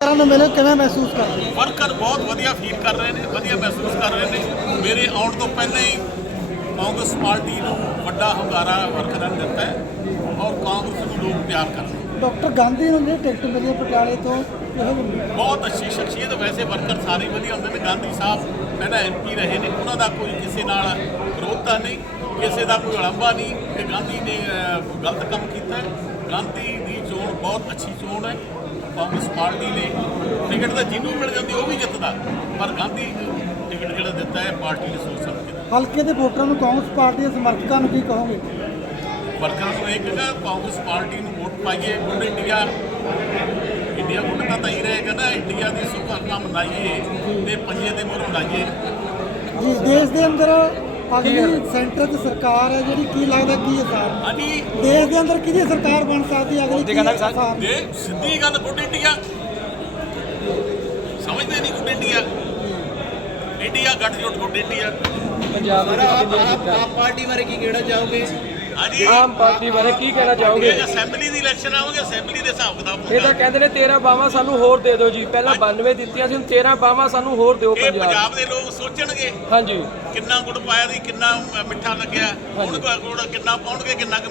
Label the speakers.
Speaker 1: ਵਰਕਰਾਂ ਨੂੰ ਮਿਲੇ ਕਿਵੇਂ ਮਹਿਸੂਸ ਕਰਦੇ ਹੋ?
Speaker 2: ਵਰਕਰ ਬਹੁਤ ਵਧੀਆ ਫੀਲ ਕਰ ਰਹੇ ਨੇ, ਵਧੀਆ ਮਹਿਸੂਸ ਕਰ ਰਹੇ ਨੇ। ਮੇਰੇ ਆਉਣ ਤੋਂ ਪਹਿਲਾਂ ਹੀ ਕਾਂਗਰਸ ਪਾਰਟੀ ਨੂੰ ਵੱਡਾ ਹੁੰਗਾਰਾ ਵਰਕਰਾਂ ਨੇ ਦਿੱਤਾ ਹੈ ਔਰ ਕਾਂਗਰਸ ਨੂੰ ਲੋਕ ਪਿਆਰ ਕਰਦੇ ਨੇ।
Speaker 1: ਡਾਕਟਰ ਗਾਂਧੀ ਨੂੰ ਜਿਹੜੀ ਟਿਕਟ ਮਿਲੀ ਹੈ ਪਟਿਆਲੇ ਤੋਂ,
Speaker 2: ਬਹੁਤ ਅੱਛੀ ਸ਼ਖਸੀਅਤ। ਵੈਸੇ ਵਰਕਰ ਸਾਰੇ ਵਧੀਆ ਹੁੰਦੇ ਨੇ। ਗਾਂਧੀ ਸਾਹਿਬ ਪਹਿਲਾਂ MP ਰਹੇ ਨੇ, ਉਹਨਾਂ ਦਾ ਕੋਈ ਕਿਸੇ ਨਾਲ ਵਿਰੋਧਤਾ ਨਹੀਂ, ਕਿਸੇ ਦਾ ਕੋਈ ਅਲੰਬਾ ਨਹੀਂ ਕਿ ਗਾਂਧੀ ਨੇ ਗਲਤ ਕੰਮ ਕੀਤਾ ਹੈ। ਗਾਂਧੀ ਦੀ ਚੋਣ ਬਹੁਤ ਅੱਛੀ ਚੋਣ ਹੈ। ਕਾਂਗਰਸ ਪਾਰਟੀ ਨੇ ਟਿਕਟ ਤਾਂ ਜਿਹਨੂੰ ਮਿਲ ਜਾਂਦੀ ਉਹ ਵੀ ਜਿੱਤਦਾ, ਪਰ ਗਾਂਧੀ ਟਿਕਟ ਜਿਹੜਾ ਦਿੱਤਾ ਹੈ ਪਾਰਟੀ ਨੇ ਸੋਚ ਸਮਝ ਕੇ।
Speaker 1: ਹਲਕੇ ਦੇ ਵੋਟਰਾਂ ਨੂੰ ਕਾਂਗਰਸ ਪਾਰਟੀ ਦੇ ਸਮਰਥਕਾਂ ਨੂੰ ਕੀ ਕਹੋਗੇ?
Speaker 2: ਵਰਕਰਾਂ ਨੂੰ ਇਹ ਕਹਿੰਦਾ ਕਾਂਗਰਸ ਪਾਰਟੀ ਨੂੰ ਵੋਟ ਪਾਈਏ। ਗੁੱਡ ਇੰਡੀਆ, ਇੰਡੀਆ ਗੁੱਡ ਤਾਂ ਹੀ ਰਹੇਗਾ ਨਾ। ਇੰਡੀਆ ਦੀ ਸੁਖਾਕਾਮ ਮਨਾਈਏ ਤੇ ਪੰਜੇ ਦੇ ਮੋਹਰ ਲਾਈਏ।
Speaker 1: ਜੀ, ਦੇਸ਼ ਦੇ ਅੰਦਰ ਅਗਲੀ ਸੈਂਟਰ ਦੀ ਸਰਕਾਰ ਹੈ ਜਿਹੜੀ, ਕੀ ਲੱਗਦਾ ਕੀ ਹਿਸਾਬ
Speaker 2: ਹਾਂਜੀ,
Speaker 1: ਦੇਸ਼ ਦੇ ਅੰਦਰ ਕਿਹਦੀ ਸਰਕਾਰ ਬਣ ਸਕਦੀ ਹੈ ਅਗਲੀ? ਕੀ ਹਿਸਾਬ?
Speaker 2: ਦੇ ਸਿੱਧੀ ਗੱਲ ਗੁੱਡ ਇੰਡੀਆ ਸਮਝਦੇ ਨਹੀਂ। ਗੁੱਡ ਇੰਡੀਆ, ਇੰਡੀਆ ਗੱਠਜੋੜ good India.
Speaker 3: Punjab AAP party ਬਾਰੇ ਕੀ ਕਹਿਣਾ ਚਾਹੋਗੇ?
Speaker 2: ਹਾਂਜੀ,
Speaker 3: ਆਮ ਪਾਰਟੀ ਬਾਰੇ ਕੀ ਕਹਿਣਾ ਚਾਹੋਗੇ?
Speaker 2: ਅਸੈਂਬਲੀ ਦੀ ਇਲੈਕਸ਼ਨ ਆਉਗੇ, ਅਸੈਂਬਲੀ ਦੇ ਹਿਸਾਬ ਕਿਤਾਬ
Speaker 3: ਇਹ ਤਾਂ ਕਹਿੰਦੇ ਨੇ 13 ਬਾਵਾਂ ਸਾਨੂੰ ਹੋਰ ਦੇ ਦਿਓ ਜੀ। ਪਹਿਲਾਂ 92 ਦਿੱਤੀਆਂ ਸੀ, ਹੁਣ 13 ਬਾਵਾਂ ਸਾਨੂੰ ਹੋਰ ਦਿਓ
Speaker 2: ਇਹ
Speaker 3: ਪੰਜਾਬ।
Speaker 2: ਪੰਜਾਬ ਦੇ ਲੋਕ ਸੋਚਣਗੇ
Speaker 3: ਹਾਂਜੀ,
Speaker 2: ਕਿੰਨਾ ਗੁੜ ਪਾਇਆ ਦੀ, ਕਿੰਨਾ ਮਿੱਠਾ ਲੱਗਿਆ, ਹੁਣ ਗੁੜ ਕਿੰਨਾ ਪਾਉਣਗੇ, ਕਿੰਨਾ